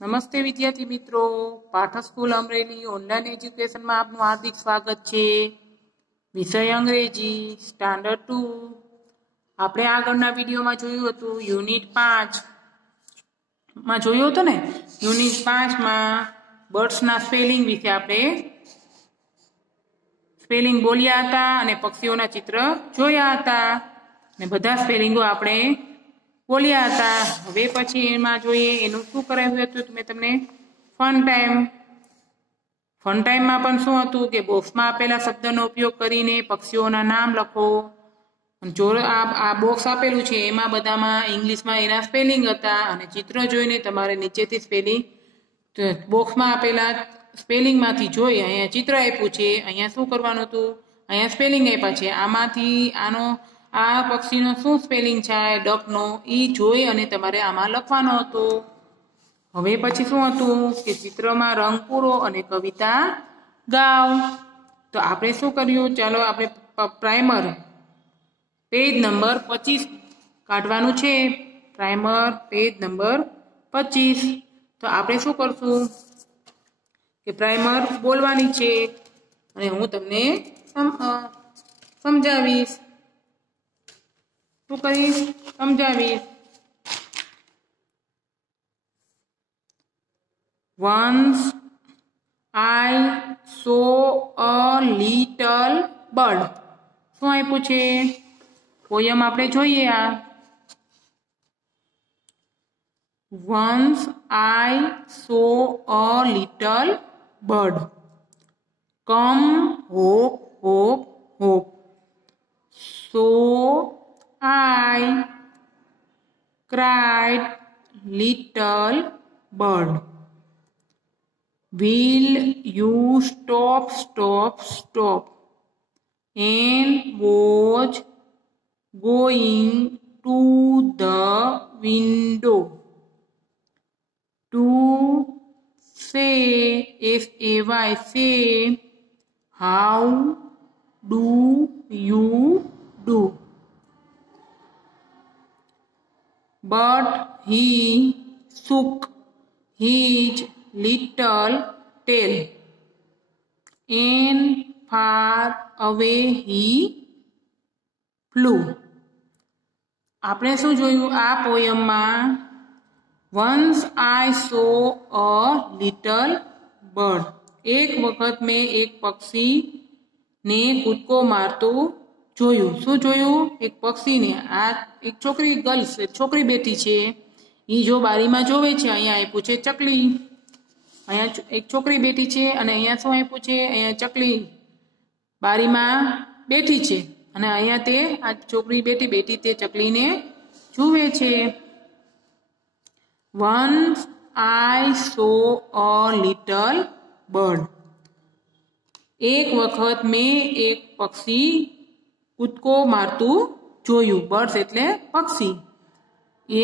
નમસ્તે વિદ્યાર્થી મિત્રો, પાઠ સ્કૂલ અમરેલી ઓનલાઈન એજ્યુકેશનમાં આપનું હાર્દિક સ્વાગત છે. વિષય અંગ્રેજી સ્ટાન્ડર્ડ 2. આપણે આગળના વિડીયોમાં જોયું હતું યુનિટ 5 જોયું હતું ને. યુનિટ 5માં બર્ડ્સના સ્પેલિંગ વિશે આપણે સ્પેલિંગ બોલ્યા હતા અને પક્ષીઓના ચિત્ર જોયા હતા ને બધા સ્પેલિંગો આપણે બોલ્યા હતા. હવે પછી એમાં જોઈએ એનું શું કરાવ્યું હતું. મેં તમને ફન ટાઈમમાં પણ શું હતું કે બોક્સમાં આપેલા શબ્દનો ઉપયોગ કરીને પક્ષીઓના નામ લખો. જો આ બોક્સ આપેલું છે એમાં બધામાં ઇંગ્લિશમાં એના સ્પેલિંગ હતા અને ચિત્ર જોઈને તમારે નીચેથી સ્પેલિંગ બોક્સમાં આપેલા સ્પેલિંગમાંથી જોઈ અહીંયા ચિત્ર આપ્યું છે, અહીંયા શું કરવાનું હતું, અહીંયા સ્પેલિંગ આપ્યા છે, આમાંથી આ પક્ષીનો શું સ્પેલિંગ છે ડકનો એ જોઈ અને તમારે આમાં લખવાનો હતો. હવે પછી શું હતું કે ચિત્રમાં રંગ પૂરો અને કવિતા ગાઓ. તો આપણે શું કર્યું, ચાલો આપણે પ્રાઇમર પેજ નંબર 25 કાઢવાનું છે. Primer page number 25. તો આપણે શું કરશું કે પ્રાઇમર બોલવાની છે અને હું તમને સમજાવીશ. શું કરીશ, સમજાવીશ. Once I saw a little bird. શું આપ્યું છે, પોયમ આપણે જોઈએ આ. Once I saw a little bird. Come, hop, hop, hop. So I cried, little bird. Will you stop, stop, stop, and watch going to the window to say, S-A-Y, say, how do you do? But he shook his little tail, and far away he flew. આપણે શું જોયું આ પોયમમાં, once I saw a little bird. એક વખત મેં એક પક્ષીને કૂદકો મારતું જોયું. શું જોયું, એક પક્ષીને. આ એક છોકરી બેઠી છે, એ જો બારીમાં જોવે છે. અહીંયા આપ્યું છે ચકલી, અહીંયા એક છોકરી બેઠી છે અને અહીંયા શું આપ્યું છે, અહીંયા ચકલી બારીમાં બેઠી છે અને અહીંયા તે આ છોકરી બેઠી તે ચકલીને જુએ છે. Once I saw a little bird. એક વખત મેં એક પક્ષી કૂદકો મારતું જોયું. બર્ડ્સ એટલે પક્ષી.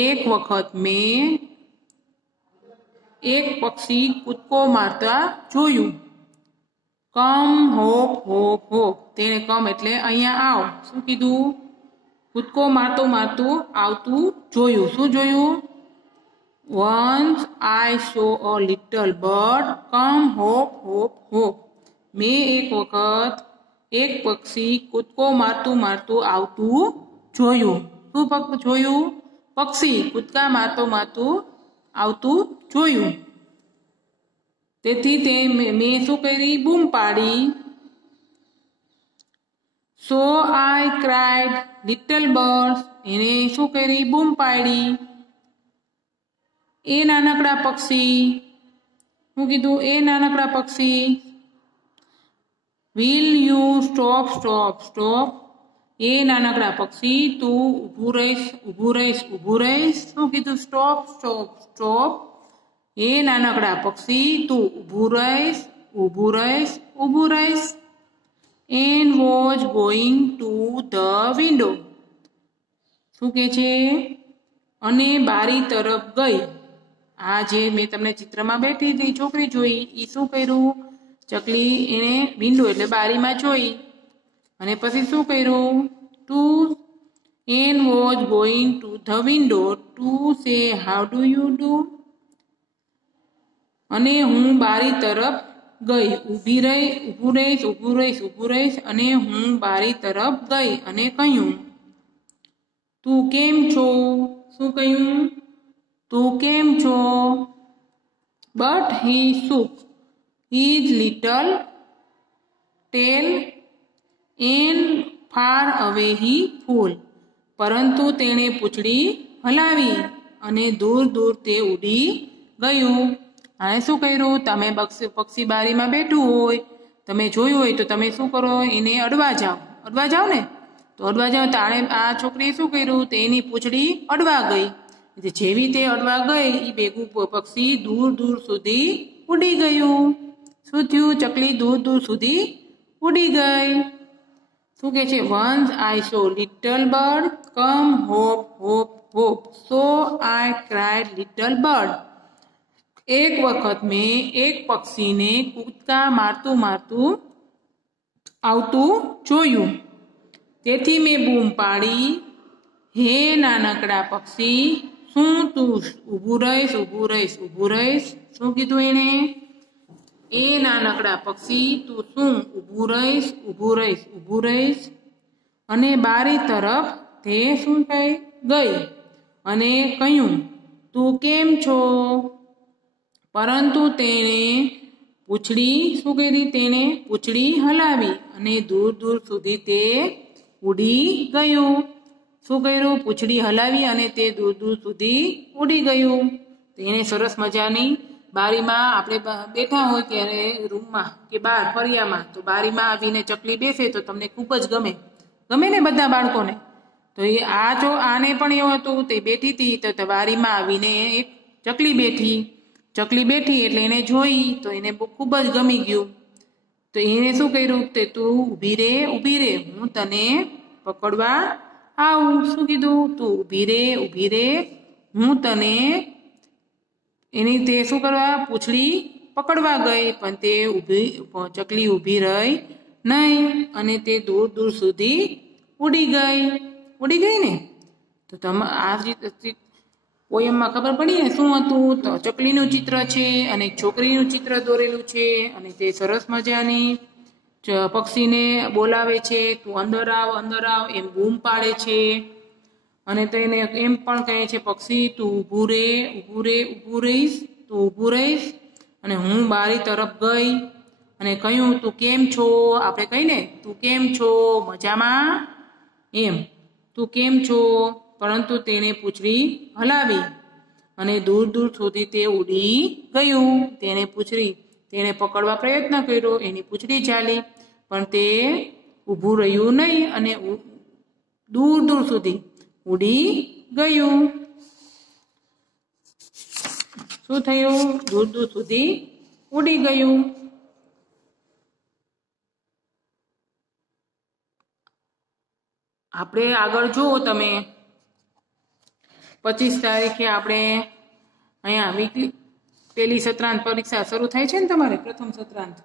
એક વખત મેં એક પક્ષી કૂદકો મારતા જોયું. કમ, હોપ, હોપ, હોપ. તેને કમ એટલે અહીંયા આવ. શું કીધું, કૂદકો મારતું આવતું જોયું. શું જોયું, Once I saw a little bird come hop, hop, hop. મેં એક વખત એક પક્ષી કૂદકો મારતું આવતું જોયું. શું જોયું, પક્ષી કૂદકા મારતું આવતું જોયું. તેથી તે મેં શું કરી, બૂમ પાડી. So I cried, little birds. એને શું કરી, બૂમ પાડી. એ નાનકડા પક્ષી, શું કીધું, એ નાનકડા પક્ષી. Will you stop, stop, stop. એ નાનકડા પક્ષી તું ઊભું રહીશ. શું કીધું, સ્ટોપ, સ્ટોપ, સ્ટોપ. એ નાનકડા પક્ષી તું ઊભું રહીશ. And was going to the window. શું કે છે, અને બારી તરફ ગઈ. આ જે મેં તમને ચિત્રમાં બેઠી હતી છોકરી જોઈ, એ શું કર્યું, ચકલી એને વિન્ડો એટલે બારીમાં જોઈ અને પછી શું કર્યું, and was going to the window to say how do you do. અને હું બારી તરફ ગઈ. ઊભું રહીશ અને હું બારી તરફ ગઈ અને કહ્યું, તું કેમ છો? શું કહ્યું? તું કેમ છો? But he shook his little tail and far away he flew. પરંતુ તેણે પૂંછડી હલાવી અને દૂર દૂર તે ઉડી ગયું. આને શું કર્યું? તમે પક્ષી બારીમાં બેઠું હોય, તમે જોયું હોય તો તમે શું કરો? એને અડવા જાઓ ને. તો અડવા જાઓ તો આ છોકરીએ શું કર્યું? તેની પૂંછડી અડવા ગઈ. જેવી તે અડવા ગઈ એ ભેગું પક્ષી દૂર દૂર સુધી ઉડી ગયું. શું થયું? ચકલી દૂર દૂર સુધી ઉડી ગઈ. શું કહે છે? Once I saw little bird come hop hop hop, so I cried little bird. એક વખત મેં એક પક્ષીને કૂદકા મારતું આવતું જોયું, તેથી મેં બૂમ પાડી, હે નાનકડા પક્ષી, શું તું ઊભું રહીશ? શું કીધું એને? એ નાનકડા પક્ષી, તું શું ઊભું રહીશ? અને બારી તરફ તે શું થઈ ગઈ અને કહ્યું, તું કેમ છો? પરંતુ તેણે પૂંછડી શું કરી? તેણે પૂંછડી હલાવી અને દૂર દૂર સુધી તે ઉડી ગયું. શું કર્યું? પૂંછડી હલાવી અને તે દૂર દૂર સુધી ઉડી ગયું. તેને સરસ મજાની બારીમાં આપણે બેઠા હોય ત્યારે રૂમમાં કે બહાર ફળિયામાં, તો બારીમાં આવીને ચકલી બેસે તો તમને ખૂબ જ ગમે ને બધા બાળકોને. તો આને પણ એવું હતું, તે બેઠી હતી તો બારીમાં આવીને એક ચકલી બેઠી એટલે એને જોઈ તો એને ખૂબ જ ગમી ગયું. તો એને શું કર્યું? તે તું ઊભી રે, હું તને પકડવા આવું. શું કીધું? તું ઊભી રે, હું તને. એની તે શું કરવા? પૂંછડી પકડવા ગઈ, પણ તે ચકલી ઊભી રહી નહીં અને તે દૂર દૂર સુધી ઉડી ગઈ ને. તો તમે આ પોયમમાં ખબર પડી ને શું હતું? તો ચકલીનું ચિત્ર છે અને છોકરીનું ચિત્ર દોરેલું છે અને તે સરસ મજાની પક્ષીને બોલાવે છે, તું અંદર આવ એમ બૂમ પાડે છે. અને તેને એમ પણ કહે છે પક્ષી, તું ઊભું રહીશ. અને હું બારી તરફ ગઈ અને કહ્યું, તું કેમ છો? આપણે કહીને, તું કેમ છો? મજામાં? એમ, તું કેમ છો? પરંતુ તેણે પૂંછડી હલાવી અને દૂર દૂર સુધી તે ઉડી ગયું. તેણે પકડવા પ્રયત્ન કર્યો, એની પૂંછડી ચાલી, પણ તે ઊભું રહ્યું નહીં અને દૂર દૂર સુધી ઉડી ગયું. શું થયું? દૂર દૂર સુધી ઉડી ગયું. આપણે આગળ જુઓ તમે 25 તારીખે આપણે અહીંયા વીકલી પહેલી સત્રાંત પરીક્ષા શરૂ થાય છે ને તમારે પ્રથમ સત્રાંત,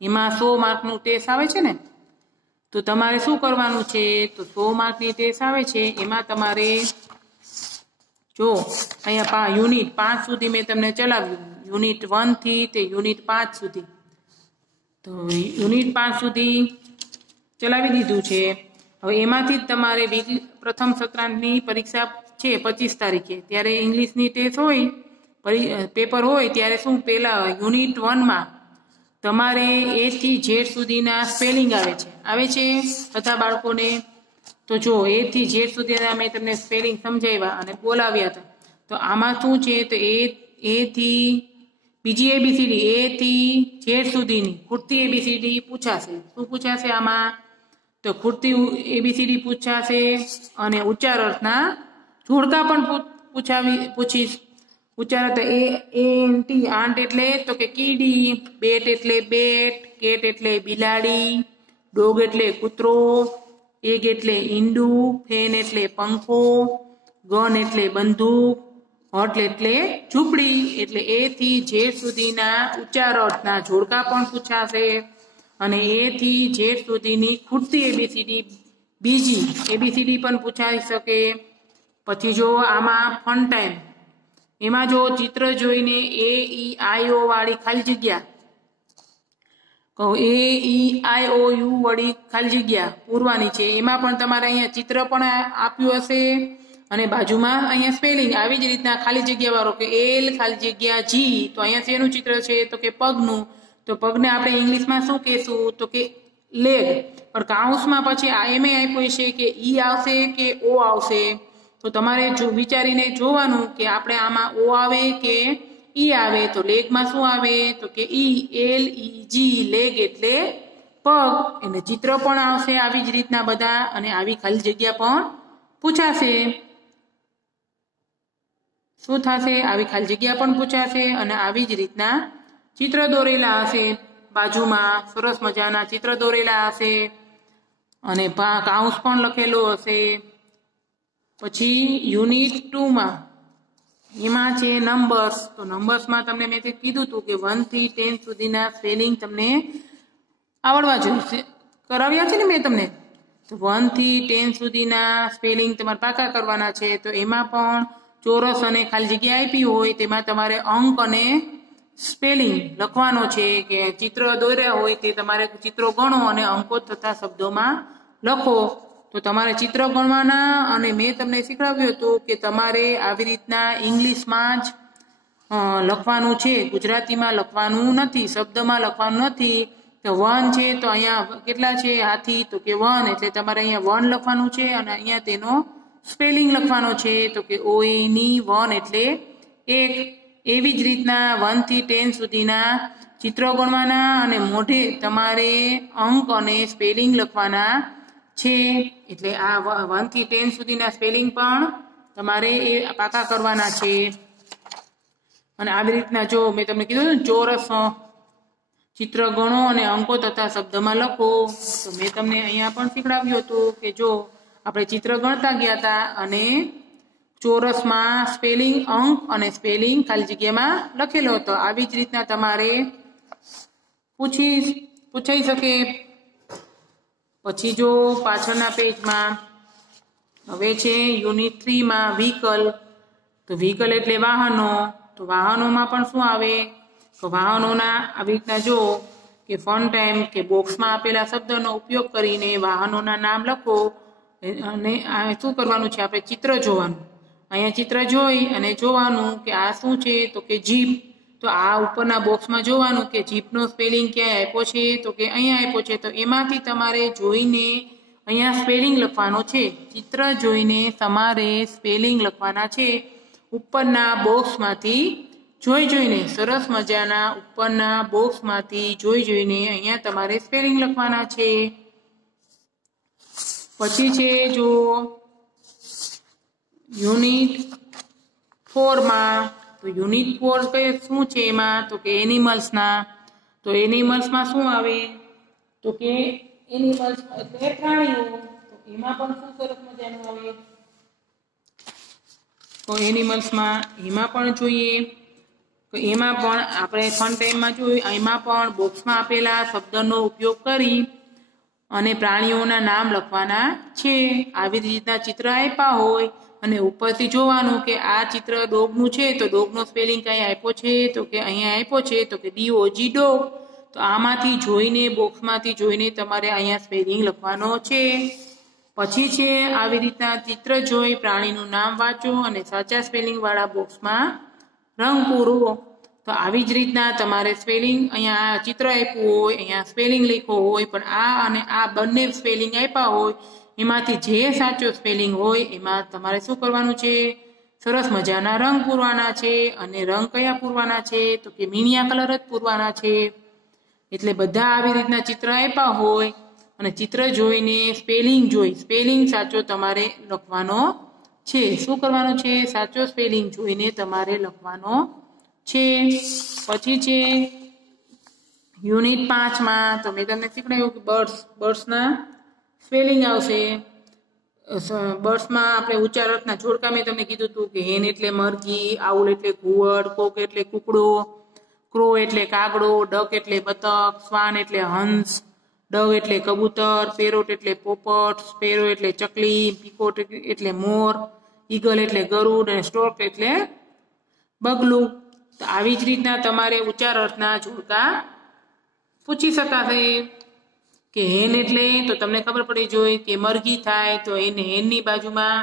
એમાં 100 માર્કનું ટેસ્ટ આવે છે ને. તો તમારે શું કરવાનું છે? તો 100 માર્કની ટેસ્ટ આવે છે, એમાં તમારે જો અહીંયા યુનિટ 5 સુધી મેં તમને ચલાવ્યું, યુનિટ 1 થી તે યુનિટ 5 સુધી. તો યુનિટ 5 સુધી ચલાવી દીધું છે. હવે એમાંથી જ તમારે પ્રથમ સત્રાંતની પરીક્ષા છે 25 તારીખે, ત્યારે ઇંગ્લિશની ટેસ્ટ હોય, પેપર હોય, ત્યારે શું પહેલા યુનિટ 1માં તમારે A થી Z સુધીના સ્પેલિંગ આવે છે બધા બાળકોને. તો જો A થી Z સુધીના મેં તમને સ્પેલિંગ સમજાવ્યા અને બોલાવ્યા હતા. તો આમાં શું છે? તો A થી બીજી ABCD A થી Z સુધીની ખૂટતી ABCD પૂછાશે. શું પૂછાશે આમાં? તો ખૂટતી ABCD પૂછાશે અને ઉચ્ચાર અર્થના જોડકા પણ પૂછીશ. ઉચ્ચાર અર્થ ANT, આંટ એટલે તો કે કીડી, બેટ એટલે બેટ, કેટ એટલે બિલાડી, ડોગ એટલે કૂતરો, એગ એટલે ઈંડું, ફેન એટલે પંખો, ગન એટલે બંદૂક, હટ એટલે ઝૂંપડી. એટલે A થી Z સુધીના ઉચ્ચાર અર્થના જોડકા પણ પૂછાશે અને A થી Z સુધીની ખૂટતી ABCD બીજી ABCD પણ પૂછાઈ શકે. પછી જો આમાં ફન ટાઈમ એમાં જો ચિત્ર જોઈને એ ઈ આઈ ઓ વાળી ખાલી જગ્યા એ ઈ આઈ ઓ યુ વાળી ખાલી જગ્યા પૂરવાની છે. એમાં પણ તમારે અહીંયા ચિત્ર પણ આપ્યું હશે અને બાજુમાં અહીંયા સ્પેલિંગ આવી જ રીતના ખાલી જગ્યા વાળો કે એલ ખાલી જગ્યા જી. તો અહીંયા શેનું ચિત્ર છે તો કે પગનું. તો પગને આપણે ઇંગ્લિશમાં શું કહેશું તો કે લેગ. પણ કાઉન્સમાં પછી એમ આપ્યું છે કે ઈ આવશે કે ઓ આવશે. તો તમારે વિચારીને જોવાનું કે આપણે આમાં ઓ આવે કે ઈ આવે. તો લેગમાં શું આવે તો કે ઈ એલ ઈ જી લેગ એટલે પગ. એટલે ચિત્ર પણ આવશે આવી જ રીતના બધા અને આવી ખાલી જગ્યા પણ પૂછાશે. શું થશે આવી ખાલી જગ્યા પણ પૂછાશે અને આવી જ રીતના ચિત્ર દોરેલા હશે. બાજુમાં સરસ મજાના ચિત્ર દોરેલા હશે અને કાઉન્સ પણ લખેલો હશે. પછી યુનિટ 2 માં એમાં છે નંબર્સ. તો નંબર્સમાં તમને મેં કીધું હતું કે 1 થી 10 સુધીના સ્પેલિંગ તમને આવડવા જોઈએ. કરાવ્યા છે ને મેં તમને. તો 1 થી 10 સુધીના સ્પેલિંગ તમારે પાકા કરવાના છે. તો એમાં પણ ચોરસ અને ખાલી જગ્યા આપી હોય તેમાં તમારે અંક અને સ્પેલિંગ લખવાનો છે કે ચિત્ર દોર્યા હોય તે તમારે ચિત્રો ગણો અને અંકો થતા શબ્દોમાં લખો. તો તમારે ચિત્ર ગણવાના અને મેં તમને શીખવાડ્યું હતું કે તમારે આવી રીતના ઇંગ્લિશમાં જ લખવાનું છે, ગુજરાતીમાં લખવાનું નથી, શબ્દમાં લખવાનું નથી. તો 1 છે તો અહીંયા કેટલા છે હાથી તો કે 1 એટલે તમારે અહીંયા 1 લખવાનું છે અને અહીંયા તેનો સ્પેલિંગ લખવાનો છે તો કે ઓએની 1 એટલે 1. એવી જ રીતના 1 થી 10 સુધીના ચિત્રો ગણવાના અને મોઢે તમારે અંક અને સ્પેલિંગ લખવાના છે. એટલે આ 1 થી 10 સુધીના સ્પેલિંગ પણ તમારે એ પાકા કરવાના છે. અને આવી રીતના જો મેં તમને કીધું ચોરસ ચિત્ર ગણો અને અંકો તથા શબ્દમાં લખો. તો મેં તમને અહીંયા પણ શીખવાડ્યું હતું કે જો આપણે ચિત્ર ગણતા ગયા હતા અને ચોરસમાં સ્પેલિંગ અંક અને સ્પેલિંગ ખાલી જગ્યામાં લખેલો હતો. આવી જ રીતના તમારે પૂછાઈ શકે. પછી જો પાછળના પેજમાં હવે છે યુનિટ 3 માં વ્હીકલ. તો વ્હીકલ એટલે વાહનો. તો વાહનોમાં પણ શું આવે તો વાહનોના આવી રીતના જો કે ફન ટાઈમ કે બોક્સમાં આપેલા શબ્દોનો ઉપયોગ કરીને વાહનોના નામ લખો. અને આ શું કરવાનું છે આપણે ચિત્ર જોવાનું. અહીંયા ચિત્ર જોઈ અને જોવાનું કે આ શું છે તો કે જીપ. તો આ ઉપરના બોક્સમાં જોવાનું કે જીપનો સ્પેલિંગ ક્યાં આપ્યો છે તો કે અહીંયા આપ્યો છે. તો એમાંથી તમારે જોઈને અહીંયા સ્પેલિંગ લખવાનો છે. ચિત્ર જોઈને તમારે સ્પેલિંગ લખવાના છે ઉપરના બોક્સમાંથી જોઈને. સરસ મજાના ઉપરના બોક્સમાંથી જોઈને અહીંયા તમારે સ્પેલિંગ લખવાના છે. પછી છે જો યુનિટ 4 માં. તો યુનિટ 4 કઈ શું છે એમાં તો કે એનિમલ્સના. તો એનિમલ્સમાં શું આવે તો કે એનિમલ્સ એટલે પ્રાણીઓ. તો એમાં પણ શું સરસ મજાનું આવે તો એનિમલ્સમાં એમાં પણ જોઈએ તો એમાં પણ આપણે ફન ટાઈમમાં જોયું. એમાં પણ બોક્સમાં આપેલા શબ્દનો ઉપયોગ કરી અને પ્રાણીઓના નામ લખવાના છે. આવી રીતના ચિત્ર આપ્યા હોય અને ઉપરથી જોવાનું કે આ ચિત્ર ડોગનું છે તો ડોગનો સ્પેલિંગ કઈ આપ્યો છે તો કે અહીંયા આપ્યો છે તો કે DOG ડોગ. તો આમાંથી જોઈને બોક્સમાંથી જોઈને તમારે અહીંયા સ્પેલિંગ લખવાનો છે. પછી છે આવી રીતના ચિત્ર જોઈ પ્રાણીનું નામ વાંચો અને સાચા સ્પેલિંગ વાળા બોક્સમાં રંગ પૂરો. તો આવી જ રીતના તમારે સ્પેલિંગ અહીંયા ચિત્ર આપ્યું હોય અહીંયા સ્પેલિંગ લખ્યો હોય પણ આ અને આ બંને સ્પેલિંગ આપ્યા હોય એમાંથી જે સાચો સ્પેલિંગ હોય એમાં તમારે શું કરવાનું છે સરસ મજાના રંગ પૂરવાના છે. અને રંગ કયા પૂરવાના છે તો કે મીણિયા કલર જ પૂરવાના છે. એટલે બધા આવી રીતના ચિત્ર આપ્યા હોય અને ચિત્ર જોઈને સ્પેલિંગ સાચો તમારે લખવાનો છે. શું કરવાનું છે સાચો સ્પેલિંગ જોઈને તમારે લખવાનો છે. પછી છે યુનિટ 5 માં. તો મેં તમને શીખવાડ્યું કે બર્ડ્સના સ્પેલિંગ આવશે. બર્ડ્સમાં આપણે ઉચ્ચારકના જોડકા મેં તમને કીધું હતું કે હેન એટલે મરઘી, આઉલ એટલે ઘુવડ, કોક એટલે કૂકડો, ક્રો એટલે કાગડો, ડક એટલે બતક, સ્વાન એટલે હંસ, ડવ એટલે કબૂતર, પેરોટ એટલે પોપટ, સ્પેરો એટલે ચકલી, પીકોટ એટલે મોર, ઈગલ એટલે ગરુડ અને સ્ટોર્ક એટલે બગલું. તો આવી જ રીતના તમારે ઉચ્ચાર અર્થના જોડકા પૂછી શકાશે. કે હેન એટલે તો તમને ખબર પડી જોઈએ કે મરઘી થાય તો એને હેનની બાજુમાં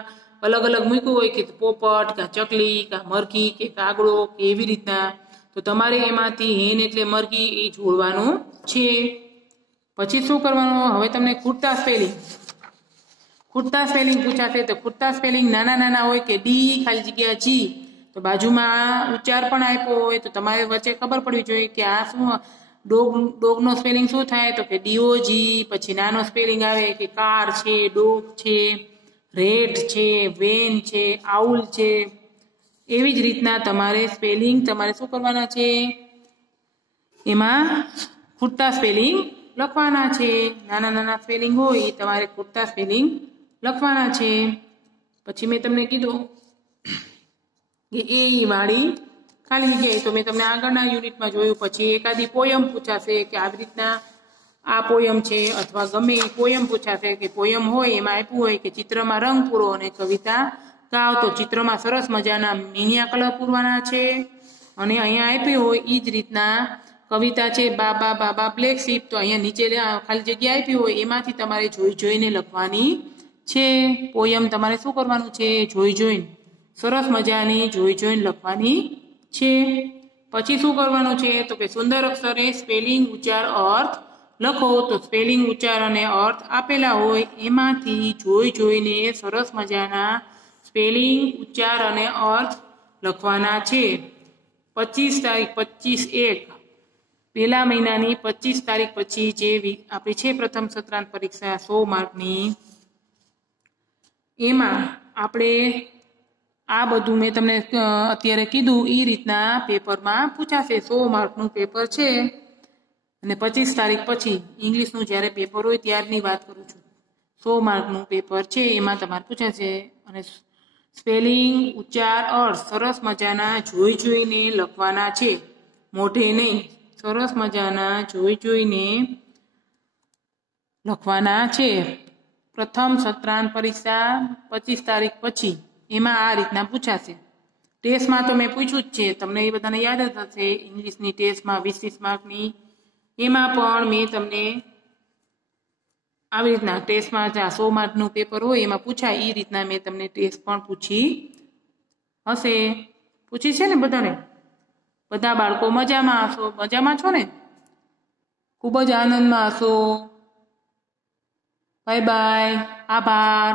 અલગ અલગ મૂક્યું હોય કે પોપટ કે ચકલી કે મરઘી કે કાગડો કે એવી રીતના. તો તમારે એમાંથી હેન એટલે મરઘી એ જોડવાનું છે. પછી શું કરવાનું? હવે તમને ખૂટતા સ્પેલિંગ પૂછાશે. તો ખૂટતા સ્પેલિંગ નાના નાના હોય કે ડી ખાલી જગ્યા જી, તો બાજુમાં ઉચ્ચાર પણ આપ્યો હોય તો તમારે વચ્ચે ખબર પડવી જોઈએ કે આ શું ડોગનો સ્પેલિંગ શું થાય? તો કે ડીઓજી. પછી નાનો સ્પેલિંગ આવે કે કાર છે, ડોગ છે, રેટ છે, વેન છે, આઉલ છે. એવી જ રીતના તમારે સ્પેલિંગ તમારે શું કરવાના છે? એમાં ખૂટતા સ્પેલિંગ લખવાના છે. નાના નાના સ્પેલિંગ હોય એ તમારે ખૂટતા સ્પેલિંગ લખવાના છે. પછી મેં તમને કીધું કે એ વાળી ખાલી જગ્યાએ તો મેં તમને આગળના યુનિટમાં જોયું. પછી એકાદી પોયમ પૂછાશે કે આવી રીતના આ પોયમ છે, અથવા ગમે એ પોયમ પૂછાશે કે પોયમ હોય એમાં આપ્યું હોય કે ચિત્રમાં રંગ પૂરો અને કવિતા ગાવ. તો ચિત્રમાં સરસ મજાના મીણિયા કલર પૂરવાના છે, અને અહીંયા આપ્યું હોય એ જ રીતના કવિતા છે બાબા બાબા બ્લેક શીપ. તો અહીંયા નીચે ખાલી જગ્યા આપી હોય એમાંથી તમારે જોઈ જોઈને લખવાની છે. પોયમ તમારે શું કરવાનું છે? જોઈ જોઈને સરસ મજાની જોઈ જોઈને લખવાની છે. પછી શું કરવાનું છે? તો કે સુંદર અક્ષરે સ્પેલિંગ, ઉચ્ચાર, અર્થ લખો. તો સ્પેલિંગ, ઉચ્ચાર અને અર્થ આપેલા હોય એમાંથી જોઈ જોઈને સરસ મજાના સ્પેલિંગ, ઉચ્ચાર અને અર્થ લખવાના છે. 25 તારીખ 25/1 પહેલા મહિનાની 25 તારીખ પછી જે આપણી છે પ્રથમ સત્રાંત પરીક્ષા 100 માર્કની, એમાં આપણે આ બધું મેં તમને અત્યારે કીધું એ રીતના પેપરમાં પૂછાશે. 100 માર્કનું પેપર છે, અને 25 તારીખ પછી ઇંગ્લિશનું જ્યારે પેપર હોય ત્યારની વાત કરું છું. 100 માર્કનું પેપર છે, એમાં તમારે પૂછાશે. અને સ્પેલિંગ, ઉચ્ચાર, અર્થ સરસ મજાના જોઈ જોઈને લખવાના છે, મોઢે નહીં. સરસ મજાના જોઈ જોઈને લખવાના છે. પ્રથમ સત્રાંત પરીક્ષા 25 તારીખ પછી એમાં આ રીતના પૂછાશે. ટેસ્ટમાં તો મેં પૂછ્યું જ છે, તમને એ બધાને યાદ જ હશે. ઇંગ્લિશની ટેસ્ટમાં 20 માર્કની, એમાં પણ મેં તમને આવી રીતના ટેસ્ટમાં 100 માર્કનું પેપર હોય એમાં પૂછાય એ રીતના મેં તમને ટેસ્ટ પણ પૂછી હશે. પૂછી છે ને બધાને? બધા બાળકો મજામાં હશો? મજામાં છો ને? ખૂબ જ આનંદમાં હશો. Bye bye. આભાર.